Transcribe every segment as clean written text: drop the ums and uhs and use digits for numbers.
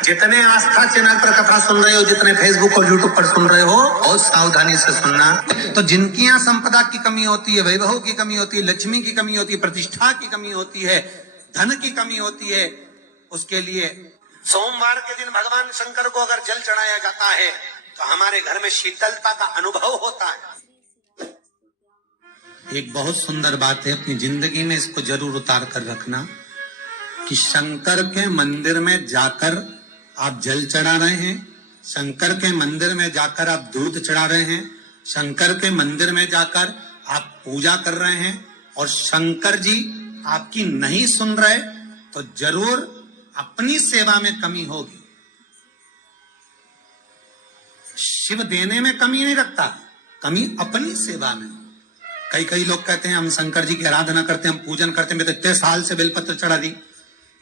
जितने आस्था चैनल पर कथा सुन रहे हो, जितने फेसबुक और यूट्यूब पर सुन रहे हो, बहुत सावधानी से सुनना। तो जिनकी यहाँ संपदा की कमी होती है, वैभव की कमी होती है, लक्ष्मी की कमी होती है, प्रतिष्ठा की कमी होती है, धन की कमी होती है, उसके लिए सोमवार के दिन भगवान शंकर को अगर जल चढ़ाया जाता है तो हमारे घर में शीतलता का अनुभव होता है। एक बहुत सुंदर बात है, अपनी जिंदगी में इसको जरूर उतार कर रखना कि शंकर के मंदिर में जाकर आप जल चढ़ा रहे हैं, शंकर के मंदिर में जाकर आप दूध चढ़ा रहे हैं, शंकर के मंदिर में जाकर आप पूजा कर रहे हैं और शंकर जी आपकी नहीं सुन रहे तो जरूर अपनी सेवा में कमी होगी। शिव देने में कमी नहीं रखता, कमी अपनी सेवा में। कई लोग कहते हैं हम शंकर जी की आराधना करते हैं, हम पूजन करते हैं, मैं तो इतने साल से बेलपत्र चढ़ा दी,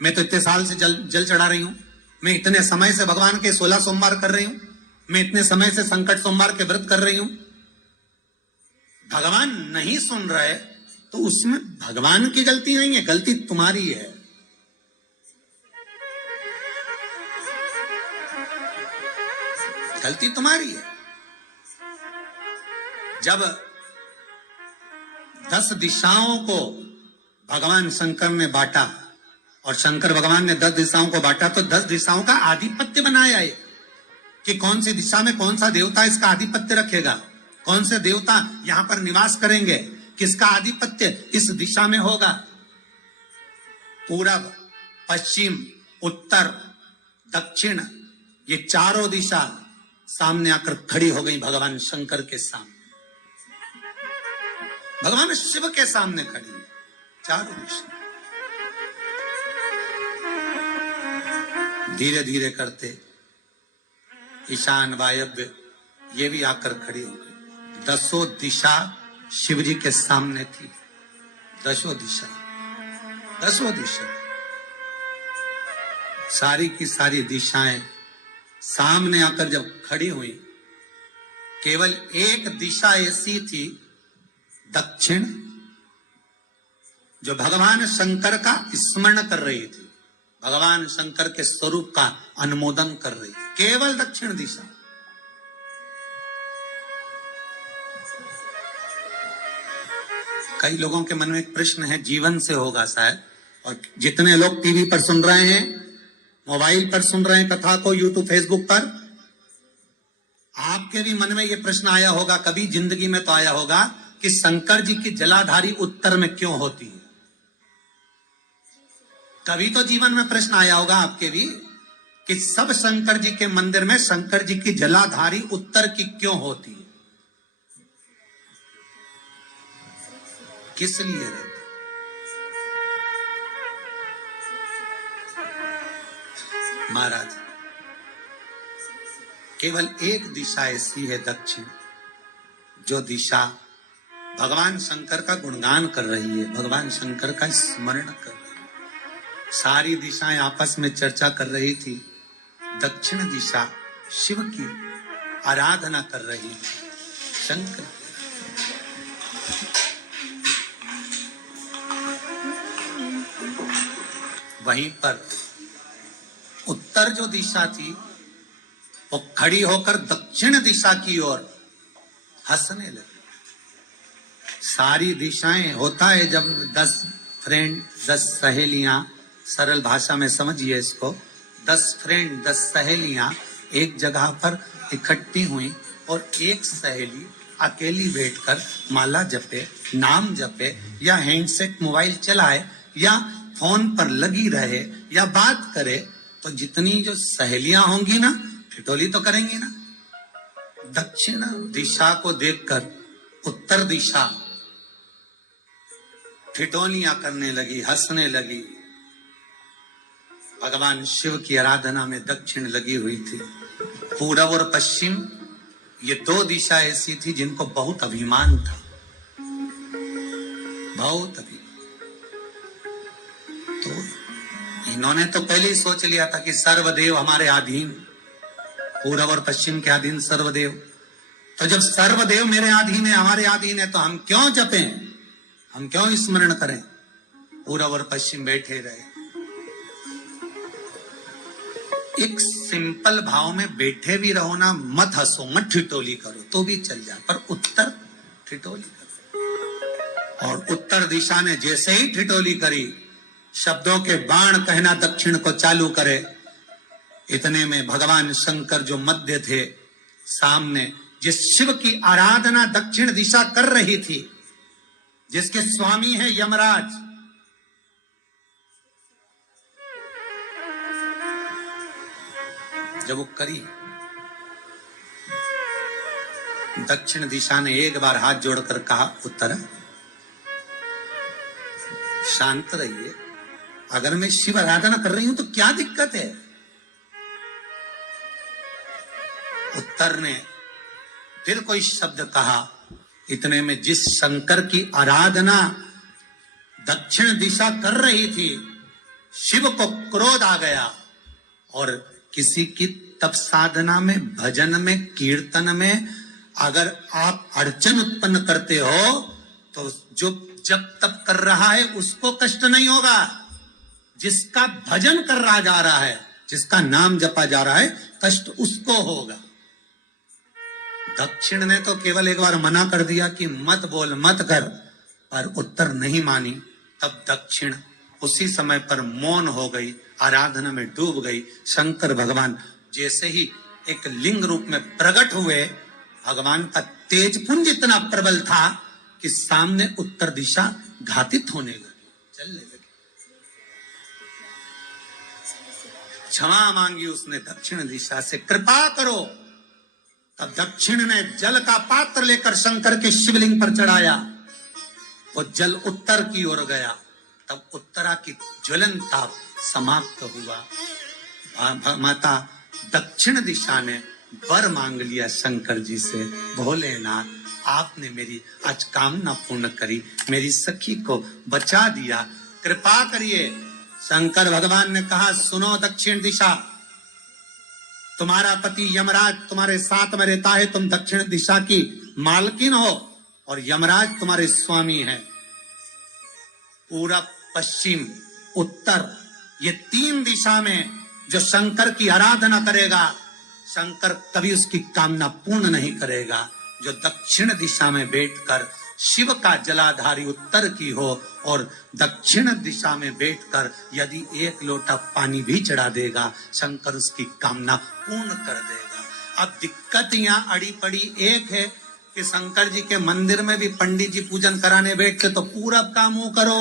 मैं तो इतने साल से जल चढ़ा रही हूं, मैं इतने समय से भगवान के 16 सोमवार कर रही हूं, मैं इतने समय से संकट सोमवार के व्रत कर रही हूं। भगवान नहीं सुन रहे तो उसमें भगवान की गलती नहीं है, गलती तुम्हारी है। गलती तुम्हारी है। जब 10 दिशाओं को भगवान शंकर ने बांटा और शंकर भगवान ने 10 दिशाओं को बांटा तो 10 दिशाओं का आधिपत्य बनाया है कि कौन सी दिशा में कौन सा देवता इसका आधिपत्य रखेगा, कौन से देवता यहां पर निवास करेंगे, किसका आधिपत्य इस दिशा में होगा। पूरब, पश्चिम, उत्तर, दक्षिण, ये चारों दिशा सामने आकर खड़ी हो गई भगवान शंकर के सामने, भगवान शिव के सामने खड़ी है चारों दिशा। धीरे धीरे करते ईशान, वायव्य ये भी आकर खड़ी हो गई। 10 दिशा शिव जी के सामने थी, 10 दिशा, 10 दिशा, सारी की सारी दिशाएं सामने आकर जब खड़ी हुई, केवल एक दिशा ऐसी थी दक्षिण, जो भगवान शंकर का स्मरण कर रही थी, भगवान शंकर के स्वरूप का अनुमोदन कर रही थी, केवल दक्षिण दिशा। कई लोगों के मन में एक प्रश्न है, जीवन से होगा शायद, और जितने लोग टीवी पर सुन रहे हैं, मोबाइल पर सुन रहे हैं कथा को, यूट्यूब, फेसबुक पर, आपके भी मन में यह प्रश्न आया होगा, कभी जिंदगी में तो आया होगा कि शंकर जी की जलाधारी उत्तर में क्यों होती है। कभी तो जीवन में प्रश्न आया होगा आपके भी कि सब शंकर जी के मंदिर में शंकर जी की जलाधारी उत्तर की क्यों होती है, किस लिए रहती। महाराज, केवल एक दिशा ऐसी है दक्षिण, जो दिशा भगवान शंकर का गुणगान कर रही है, भगवान शंकर का स्मरण कर रही है। सारी दिशाएं आपस में चर्चा कर रही थी, दक्षिण दिशा शिव की आराधना कर रही थी, शंकर। वहीं पर उत्तर जो दिशा थी वो खड़ी होकर दक्षिण दिशा की ओर हंसने लगी। सारी दिशाएं, होता है जब 10 फ्रेंड, 10 सहेलियां, सरल भाषा में समझिए इसको, 10 फ्रेंड, 10 सहेलियां एक जगह पर इकट्ठी हुई और एक सहेली अकेली बैठकर माला जपे, नाम जपे, या हैंडसेट मोबाइल चलाए, या फोन पर लगी रहे, या बात करे, तो जितनी जो सहेलियां होंगी ना, ठिठोली तो करेंगी ना। दक्षिण दिशा को देखकर उत्तर दिशा ठिठोलियां करने लगी, हंसने लगी। भगवान शिव की आराधना में दक्षिण लगी हुई थी। पूरब और पश्चिम ये 2 दिशा ऐसी थी जिनको बहुत अभिमान था, बहुत अभिमान। तो इन्होंने तो पहले ही सोच लिया था कि सर्वदेव हमारे अधीन, पूरब और पश्चिम के अधीन सर्वदेव। तो जब सर्वदेव मेरे अधीन है, हमारे अधीन है, तो हम क्यों जपें, हम क्यों स्मरण करें। पूरब और पश्चिम बैठे रहे। एक सिंपल भाव में बैठे भी रहो ना, मत हंसो, मत ठिठोली करो तो भी चल जाए, पर उत्तर ठिठोली करो। और उत्तर दिशा ने जैसे ही ठिठोली करी, शब्दों के बाण कहना दक्षिण को चालू करे। इतने में भगवान शंकर जो मध्य थे सामने, जिस शिव की आराधना दक्षिण दिशा कर रही थी, जिसके स्वामी है यमराज, जब वो करी, दक्षिण दिशा ने एक बार हाथ जोड़कर कहा, उत्तर शांत रहिए, अगर मैं शिव आराधना कर रही हूं तो क्या दिक्कत है। उत्तर ने फिर कोई शब्द कहा। इतने में जिस शंकर की आराधना दक्षिण दिशा कर रही थी, शिव को क्रोध आ गया और किसी की तप साधना में, भजन में, कीर्तन में अगर आप अड़चन उत्पन्न करते हो तो जो जब तप कर रहा है उसको कष्ट नहीं होगा, जिसका भजन कर रहा जा रहा है, जिसका नाम जपा जा रहा है, कष्ट उसको होगा। दक्षिण ने तो केवल एक बार मना कर दिया कि मत बोल, मत कर, पर उत्तर नहीं मानी। तब दक्षिण उसी समय पर मौन हो गई, आराधना में डूब गई। शंकर भगवान जैसे ही एक लिंग रूप में प्रकट हुए, भगवान का तेज पुंज इतना प्रबल था कि सामने उत्तर दिशा घातित होने लगी, चलने लगी। क्षमा मांगी उसने दक्षिण दिशा से, कृपा करो। तब दक्षिण ने जल का पात्र लेकर शंकर के शिवलिंग पर चढ़ाया, वो जल उत्तर की ओर गया। तब उत्तरा की ज्वलन ताप समाप्त हुआ। माता दक्षिण दिशा ने वर मांग लिया शंकर जी से, भोलेनाथ आपने मेरी आज कामना पूर्ण करी, मेरी सखी को बचा दिया, कृपा करिए। शंकर भगवान ने कहा, सुनो दक्षिण दिशा, तुम्हारा पति यमराज तुम्हारे साथ में रहता है, तुम दक्षिण दिशा की मालकिन हो और यमराज तुम्हारे स्वामी है। पूरब, पश्चिम, उत्तर, ये तीन दिशा में जो शंकर की आराधना करेगा, शंकर कभी उसकी कामना पूर्ण नहीं करेगा। जो दक्षिण दिशा में बैठकर शिव का जलाधारी उत्तर की हो और दक्षिण दिशा में बैठकर यदि एक लोटा पानी भी चढ़ा देगा, शंकर उसकी कामना पूर्ण कर देगा। अब दिक्कत यहाँ अड़ी पड़ी एक है कि शंकर जी के मंदिर में भी पंडित जी पूजन कराने बैठते तो पूरब का मुंह करो,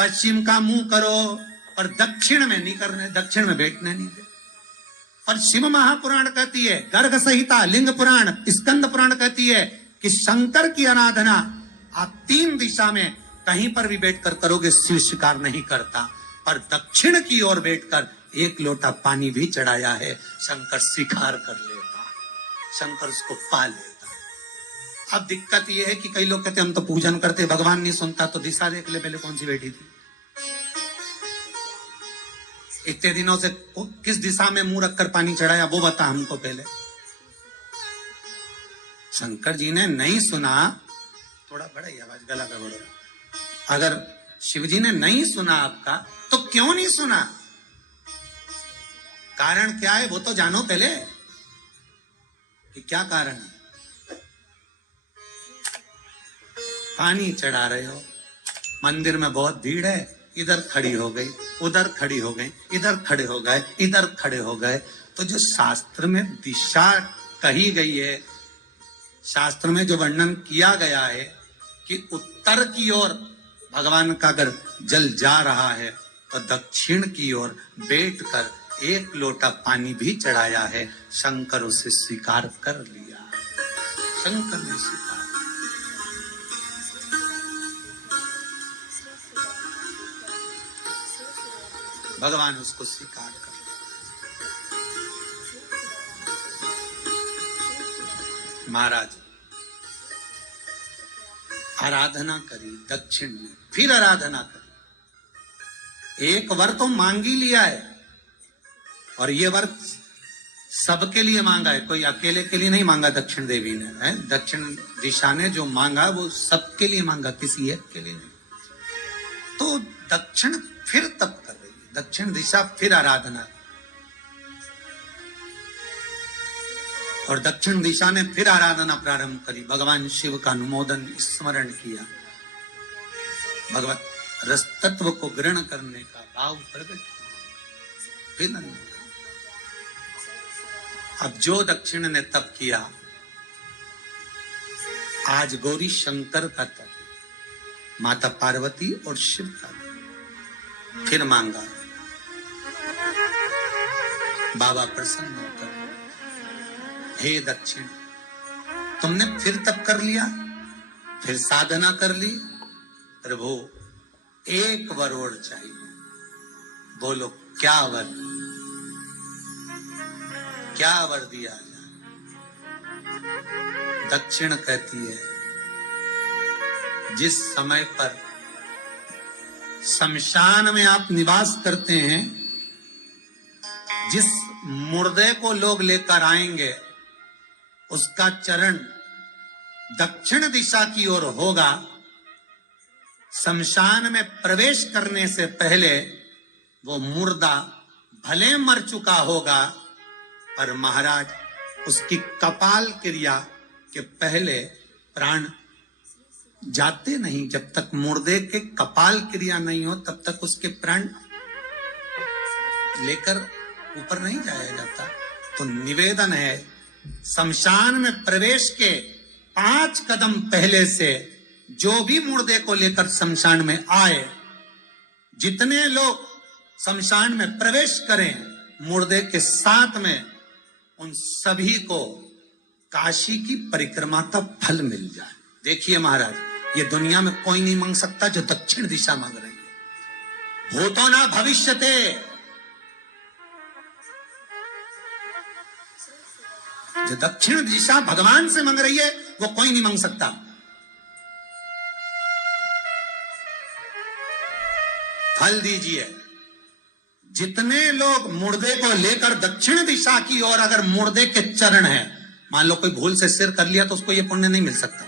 पश्चिम का मुंह करो, और दक्षिण में नहीं करने, दक्षिण में बैठने नहीं दे। और शिव महापुराण कहती है, गर्ग संहिता, लिंग पुराण, स्कंद पुराण कहती है कि शंकर की आराधना आप तीन दिशा में कहीं पर भी बैठकर करोगे, शिव स्वीकार नहीं करता, पर दक्षिण की ओर बैठकर एक लोटा पानी भी चढ़ाया है, शंकर स्वीकार कर लेता, शंकर उसको पा लेता। अब दिक्कत यह है कि कई लोग कहते हम तो पूजन करते, भगवान नहीं सुनता, तो दिशा देख ले पहले कौन सी बैठी थी, इतने दिनों से किस दिशा में मुंह रखकर पानी चढ़ाया, वो बता हमको पहले। शंकर जी ने नहीं सुना, थोड़ा बड़ा ही आवाज, गला का बड़ा। अगर शिव जी ने नहीं सुना आपका, तो क्यों नहीं सुना, कारण क्या है वो तो जानो पहले कि क्या कारण है। पानी चढ़ा रहे हो, मंदिर में बहुत भीड़ है, इधर खड़ी हो गई, उधर खड़ी हो गई, इधर खड़े हो गए, इधर खड़े हो गए। तो जो शास्त्र में दिशा कही गई है, शास्त्र में जो वर्णन किया गया है कि उत्तर की ओर भगवान का अगर जल जा रहा है तो दक्षिण की ओर बैठकर एक लोटा पानी भी चढ़ाया है, शंकर उसे स्वीकार कर लिया, शंकर ने स्वीकार। भगवान उसको स्वीकार कर। महाराज आराधना करी दक्षिण में, फिर आराधना करी, एक वर तो मांग ही लिया है, और ये वर सबके लिए मांगा है, कोई अकेले के लिए नहीं मांगा दक्षिण देवी ने, है दक्षिण दिशा ने जो मांगा वो सबके लिए मांगा, किसी एक के लिए नहीं। तो दक्षिण फिर तप कर रही है, दक्षिण दिशा फिर आराधना, और दक्षिण दिशा ने फिर आराधना प्रारंभ करी, भगवान शिव का अनुमोदन स्मरण किया, भगवत रस तत्व को ग्रहण करने का भाव प्रकट किया। अब जो दक्षिण ने तप किया, आज गौरी शंकर का तप, माता पार्वती और शिव का तप फिर मांगा। बाबा प्रसन्न होकर, हे दक्षिण, तुमने फिर तप कर लिया, फिर साधना कर ली, प्रभु एक वर और चाहिए। बोलो क्या वर, क्या वर दिया जाए? दक्षिण कहती है, जिस समय पर शमशान में आप निवास करते हैं, जिस मुर्दे को लोग लेकर आएंगे, उसका चरण दक्षिण दिशा की ओर होगा। शमशान में प्रवेश करने से पहले वो मुर्दा भले मर चुका होगा, पर महाराज उसकी कपाल क्रिया के पहले प्राण जाते नहीं। जब तक मुर्दे के कपाल क्रिया नहीं हो, तब तक उसके प्राण लेकर ऊपर नहीं जाया जाता। तो निवेदन है, शमशान में प्रवेश के 5 कदम पहले से जो भी मुर्दे को लेकर शमशान में आए, जितने लोग शमशान में प्रवेश करें मुर्दे के साथ में, उन सभी को काशी की परिक्रमा का फल मिल जाए। देखिए महाराज, ये दुनिया में कोई नहीं मांग सकता जो दक्षिण दिशा मांग रही है। भूतो ना भविष्यते, जो दक्षिण दिशा भगवान से मांग रही है, वो कोई नहीं मांग सकता। फल दीजिए। जितने लोग मुर्दे को लेकर दक्षिण दिशा की ओर, अगर मुर्दे के चरण है, मान लो कोई भूल से सिर कर लिया तो उसको ये पुण्य नहीं मिल सकता,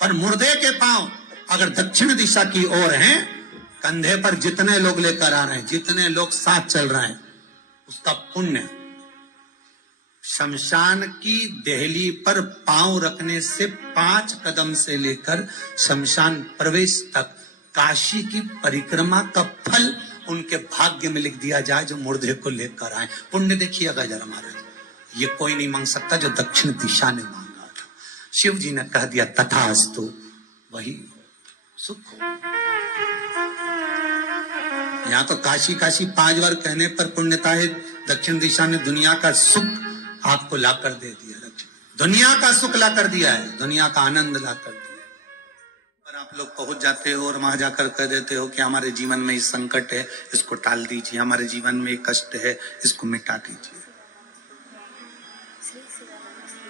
पर मुर्दे के पांव अगर दक्षिण दिशा की ओर हैं, कंधे पर जितने लोग लेकर आ रहे हैं, जितने लोग साथ चल रहे हैं, उसका पुण्य शमशान की देहली पर पांव रखने से 5 कदम से लेकर शमशान प्रवेश तक काशी की परिक्रमा का फल उनके भाग्य में लिख दिया जाए, जो मुर्दे को लेकर आए। पुण्य देखिएगा जरा महाराज, ये कोई नहीं मांग सकता जो दक्षिण दिशा ने मांगा था। शिव जी ने कह दिया तथास्तु, वही सुख हो। यहाँ तो काशी काशी 5 बार कहने पर पुण्यता है। दक्षिण दिशा ने दुनिया का सुख आपको ला कर दे दिया, दुनिया का सुख ला कर दिया है, दुनिया का आनंद ला कर दिया। पर आप लोग पहुंच जाते हो और वहां जाकर कह देते हो कि हमारे जीवन में इस संकट है, इसको टाल दीजिए, हमारे जीवन में कष्ट है, इसको मिटा दीजिए।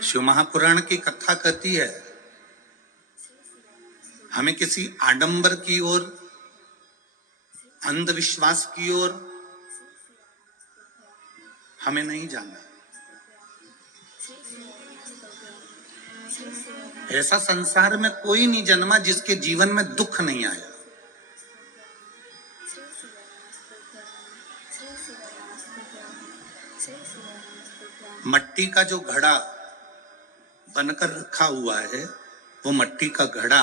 शिव महापुराण की कथा कहती है, हमें किसी आडंबर की ओर, अंधविश्वास की ओर हमें नहीं जाना। ऐसा संसार में कोई नहीं जन्मा जिसके जीवन में दुख नहीं आया। मट्टी का जो घड़ा बनकर रखा हुआ है, वो मट्टी का घड़ा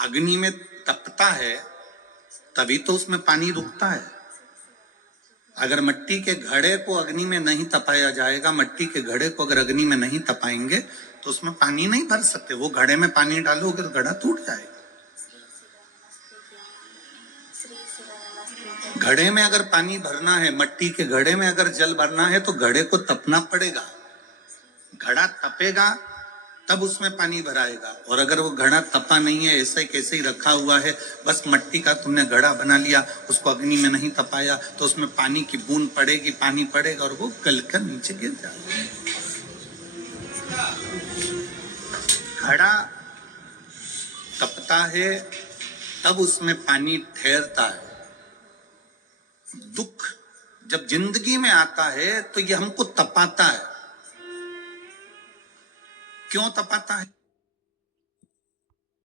अग्नि में तपता है, तभी तो उसमें पानी रुकता है। अगर मट्टी के घड़े को अग्नि में नहीं तपाया जाएगा, मट्टी के घड़े को अगर अग्नि में नहीं तपाएंगे तो उसमें पानी नहीं भर सकते। वो घड़े में पानी डालोगे तो घड़ा टूट जाएगा। घड़े में अगर पानी भरना है, मट्टी के घड़े में अगर जल भरना है, तो घड़े को तपना पड़ेगा। घड़ा तपेगा तब उसमें पानी भराएगा। और अगर वो घड़ा तपा नहीं है, ऐसे कैसे ही रखा हुआ है, बस मट्टी का तुमने घड़ा बना लिया, उसको अग्नि में नहीं तपाया, तो उसमें पानी की बूंद पड़ेगी, पानी पड़ेगा और वो गलकर नीचे गिर जाएगा। घड़ा तपता है तब उसमें पानी ठहरता है। दुख जब जिंदगी में आता है तो ये हमको तपाता है। क्यों तपाता है?